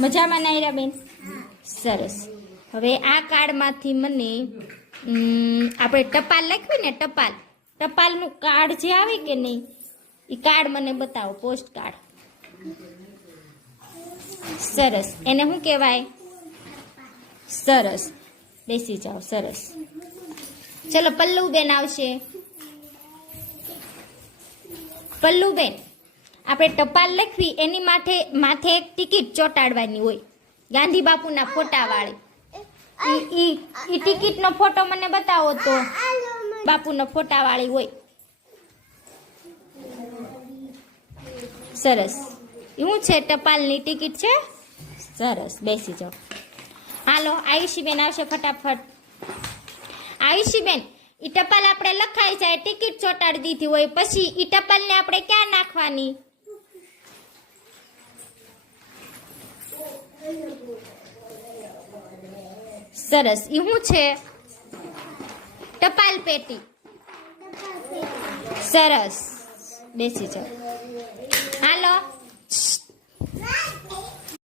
મજામાં નાયરા બેન? સરસ. હવે આ કાર્ડમાંથી મને આપણે ટપાલ લખ્યું ને, ટપાલનું કાર્ડ જે આવે કે નહીં, એ કાર્ડ મને બતાવો. Post card. સરસ. એને શું કહેવાય? સરસ. બેસી જાઓ. સરસ. ચલો પલ્લુબેન આવશે. પલ્લુબેન, આપણે ટપાલ લખવી એની માથે એક ટિકિટ ચોંટાડવાની હોય, ગાંધી બાપુના ફોટા વાળી. ઈ ટિકિટનો ફોટો મને બતાવો તો. બાપુનો ફોટા વાળી હોય. સરસ. શું છે? ટપાલની ટિકિટ છે. સરસ. બેસી જાઓ. હાલો આયુષીબેન આવશે ફટાફટ. આયુષીબેન, ઈ ટપાલ આપણે લખાઈ જાય, ટિકિટ ચોંટાડી દીધી હોય, પછી ઈ ટપાલને આપણે ક્યાં નાખવાની? સરસ. ઈ શું છે? ટપાલ પેટી. સરસ. બેસી જાઓ.